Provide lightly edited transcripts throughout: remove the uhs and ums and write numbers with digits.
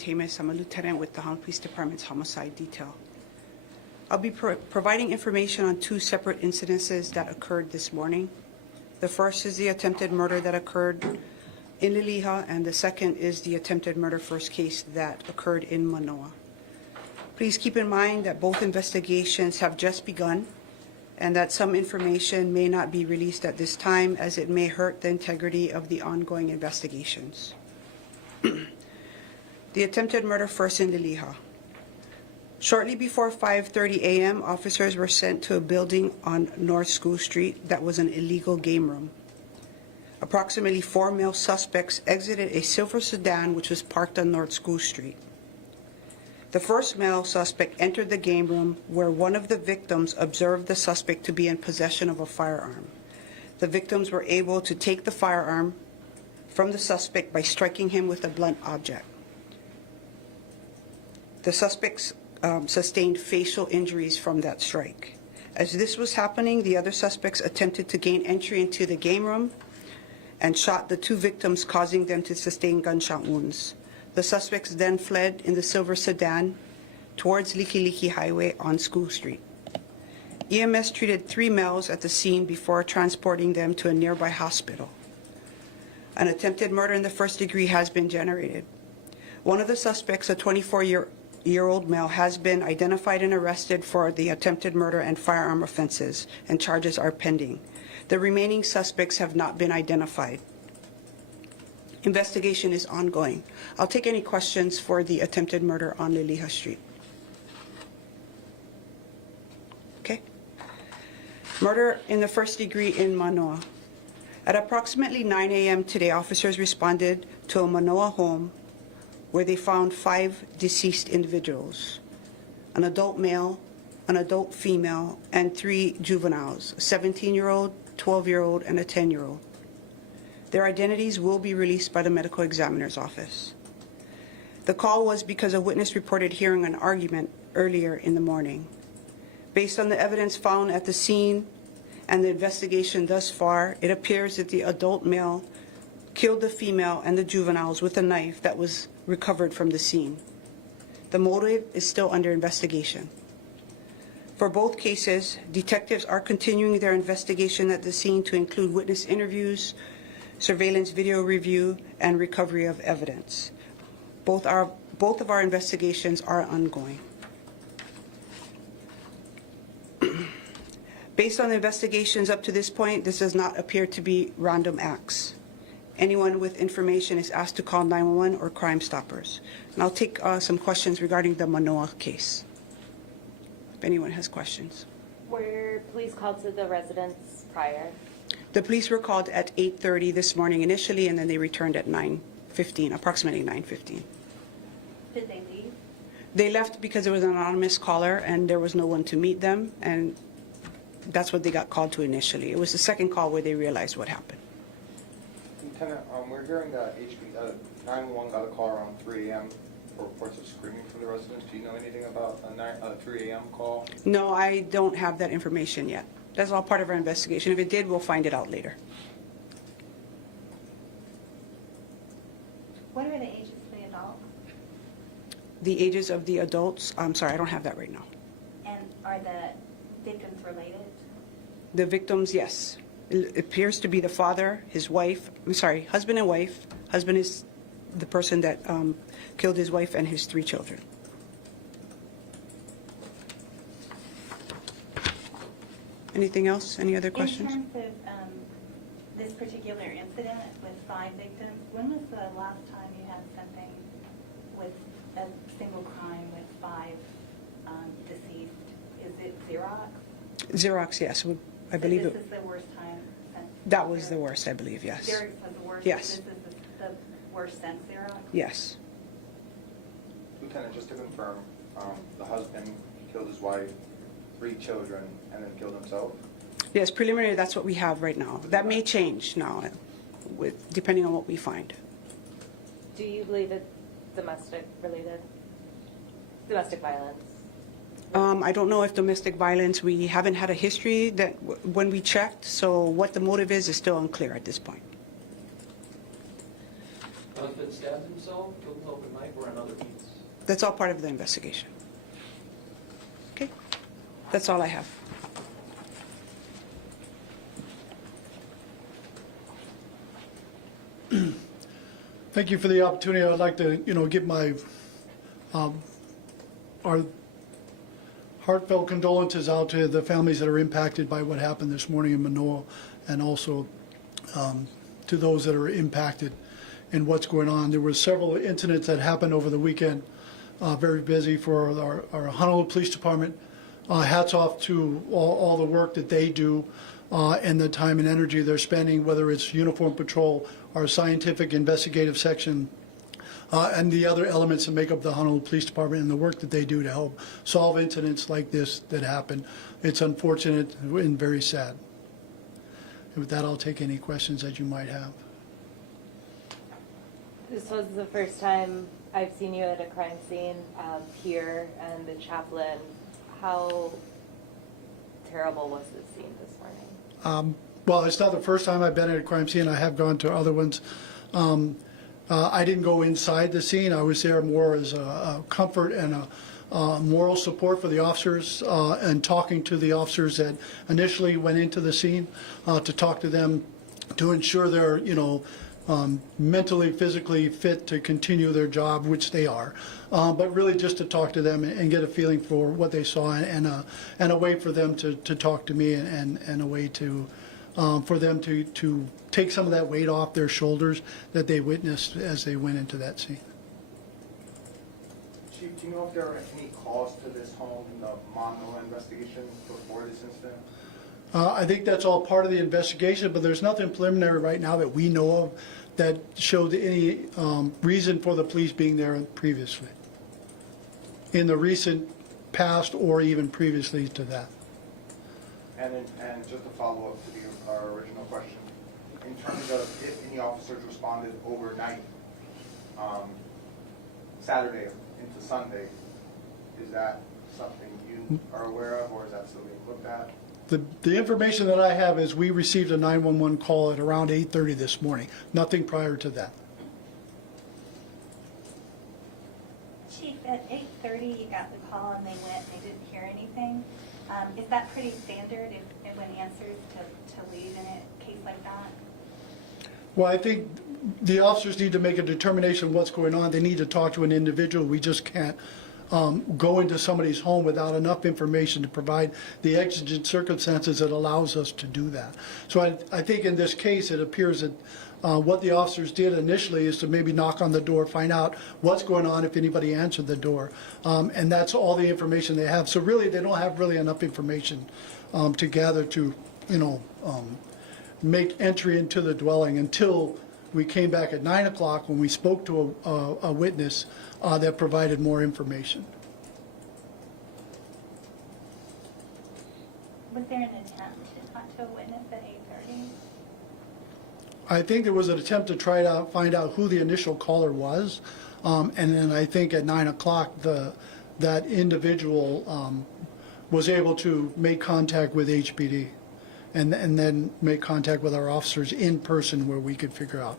Tamis. I'm a lieutenant with the Honolulu Police Department's Homicide Detail. I'll be providing information on two separate incidences that occurred this morning. The first is the attempted murder that occurred in Alihi, and the second is the attempted murder first case that occurred in Manoa. Please keep in mind that both investigations have just begun and that some information may not be released at this time as it may hurt the integrity of the ongoing investigations. The attempted murder first in Alihi. Shortly before 5:30 a.m., officers were sent to a building on North School Street that was an illegal game room. Approximately 4 male suspects exited a silver sedan which was parked on North School Street. The first male suspect entered the game room where one of the victims observed the suspect to be in possession of a firearm. The victims were able to take the firearm from the suspect by striking him with a blunt object. The suspects sustained facial injuries from that strike. As this was happening, the other suspects attempted to gain entry into the game room and shot the two victims, causing them to sustain gunshot wounds. The suspects then fled in the silver sedan towards Likelike Highway on School Street. EMS treated 3 males at the scene before transporting them to a nearby hospital. An attempted murder in the first degree has been generated. One of the suspects, a 24-year-old male, has been identified and arrested for the attempted murder and firearm offenses, and charges are pending. The remaining suspects have not been identified. Investigation is ongoing. I'll take any questions for the attempted murder on Alihi Street. Okay. Murder in the first degree in Manoa. At approximately 9 a.m. today, officers responded to a Manoa home where they found 5 deceased individuals, an adult male, an adult female, and 3 juveniles, a 17-year-old, 12-year-old, and a 10-year-old. Their identities will be released by the medical examiner's office. The call was because a witness reported hearing an argument earlier in the morning. Based on the evidence found at the scene and the investigation thus far, it appears that the adult male killed the female and the juveniles with a knife that was recovered from the scene. The motive is still under investigation. For both cases, detectives are continuing their investigation at the scene to include witness interviews, surveillance video review, and recovery of evidence. Both of our investigations are ongoing. Based on the investigations up to this point, this does not appear to be random acts. Anyone with information is asked to call 911 or Crime Stoppers. And I'll take some questions regarding the Manoa case, if anyone has questions. Were police called to the residence prior? The police were called at 8:30 this morning initially, and then they returned at 9:15, approximately 9:15. Did they leave? They left because it was an anonymous caller and there was no one to meet them, and that's what they got called to initially. It was the second call where they realized what happened. Lieutenant, we're hearing that 911 got a call around 3 a.m. for reports of screaming from the residents. Do you know anything about a 3 a.m. call? No, I don't have that information yet. That's all part of our investigation. If it did, we'll find it out later. What are the ages of the adults? The ages of the adults, I'm sorry, I don't have that right now. And are the victims related? The victims, yes. It appears to be the father, his wife, husband and wife. Husband is the person that killed his wife and his 3 children. Anything else? Any other questions? In terms of this particular incident with 5 victims, when was the last time you had something with a single crime with 5 deceased? Is it Xerox? Xerox, yes. I believe this is the worst time since that was the worst, I believe, yes. Xerox was the worst? Yes. This is the worst since Xerox? Yes. Lieutenant, just to confirm, the husband killed his wife, 3 children, and then killed himself? Yes, preliminary, that's what we have right now. That may change now, depending on what we find. Do you believe it's domestic violence? I don't know if domestic violence, we haven't had a history that when we checked, so what the motive is still unclear at this point. Husband stabbed himself, killed himself at night, or on other people? That's all part of the investigation. Okay? That's all I have. Thank you for the opportunity. I'd like to, give my, our heartfelt condolences out to the families that are impacted by what happened this morning in Manoa, and also to those that are impacted in what's going on. There were several incidents that happened over the weekend. Very busy for our Honolulu Police Department. Hats off to all the work that they do and the time and energy they're spending, whether it's uniform patrol, our scientific investigative section, and the other elements that make up the Honolulu Police Department and the work that they do to help solve incidents like this that happen. It's unfortunate and very sad. And with that, I'll take any questions that you might have. This was the first time I've seen you at a crime scene here, and the chaplain. How terrible was this scene this morning? Well, it's not the first time I've been at a crime scene. I have gone to other ones. I didn't go inside the scene. I was there more as a comfort and a moral support for the officers, and talking to the officers that initially went into the scene, to talk to them to ensure they're, mentally, physically fit to continue their job, which they are. But really just to talk to them and get a feeling for what they saw, and a way for them to talk to me, and a way to for them to take some of that weight off their shoulders that they witnessed as they went into that scene. Chief, do you know if there are any calls to this home in the Manoa investigation before this incident? I think that's all part of the investigation, but there's nothing preliminary right now that we know of that showed any reason for the police being there previously, in the recent past or even previously to that. And just to follow up to our original question, in terms of if any officers responded overnight, Saturday into Sunday, is that something you are aware of, or is that still being looked at? The information that I have is we received a 911 call at around 8:30 this morning, nothing prior to that. Chief, at 8:30 you got the call and they went and they didn't hear anything. Is that pretty standard if when answers to leave in a case like that? Well, I think the officers need to make a determination of what's going on. They need to talk to an individual. We just can't go into somebody's home without enough information to provide the exigent circumstances that allows us to do that. So I think in this case, it appears that what the officers did initially is to maybe knock on the door, find out what's going on if anybody answered the door, and that's all the information they have. So really, they don't have really enough information to gather to, make entry into the dwelling until we came back at 9 o'clock when we spoke to a witness that provided more information. Was there an attempt to talk to a witness at 8:30? I think there was an attempt to try to find out who the initial caller was, and then I think at 9 o'clock that individual was able to make contact with HPD, and then make contact with our officers in person where we could figure out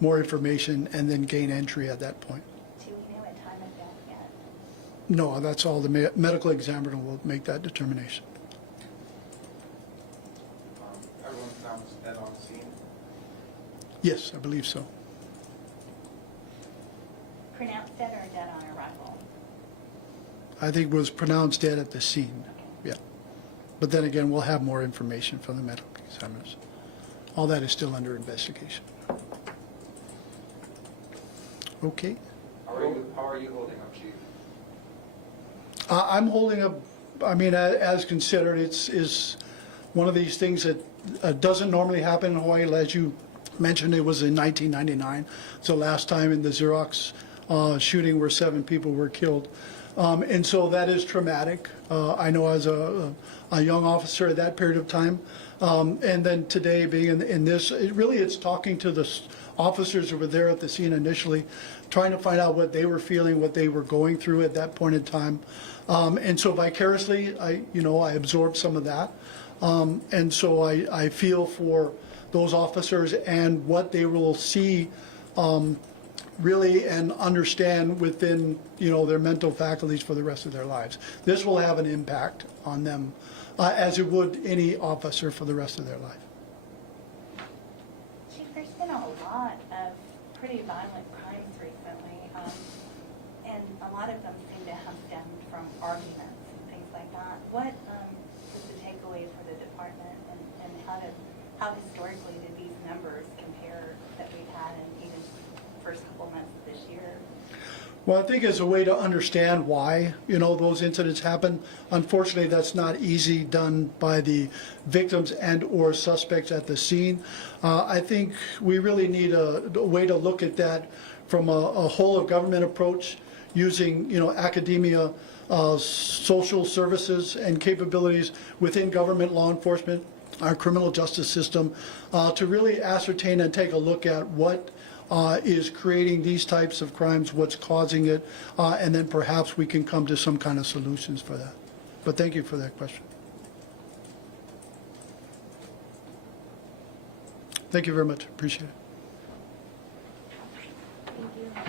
more information and then gain entry at that point. Do we know what time of death yet? No, that's all. The medical examiner will make that determination. Everyone pronounced dead on the scene? Yes, I believe so. Pronounced dead or dead on arrival? I think it was pronounced dead at the scene. Yeah. But then again, we'll have more information from the medical examiners. All that is still under investigation. Okay. How are you holding up, Chief? I'm holding up, as considered, it's one of these things that doesn't normally happen in Hawaii. As you mentioned, it was in 1999. It's the last time in the Xerox shooting where 7 people were killed. And so that is traumatic. I know as a young officer at that period of time. And then today being in this, it's talking to the officers who were there at the scene initially, trying to find out what they were feeling, what they were going through at that point in time. And so vicariously, I absorbed some of that. And so I feel for those officers and what they will see really and understand within, their mental faculties for the rest of their lives. This will have an impact on them, as it would any officer for the rest of their life. Chief, there's been a lot of pretty violent crimes recently, and a lot of them seem to have stemmed from arguments and things like that. What is the takeaway for the department, and how historically did these numbers compare that we've had in even first couple months of this year? Well, I think as a way to understand why, those incidents happen, unfortunately, that's not easy done by the victims and/or suspects at the scene. I think we really need a way to look at that from a whole of government approach, using, academia, social services and capabilities within government, law enforcement, our criminal justice system, to really ascertain and take a look at what is creating these types of crimes, what's causing it, and then perhaps we can come to some kind of solutions for that. But thank you for that question. Thank you very much. Appreciate it.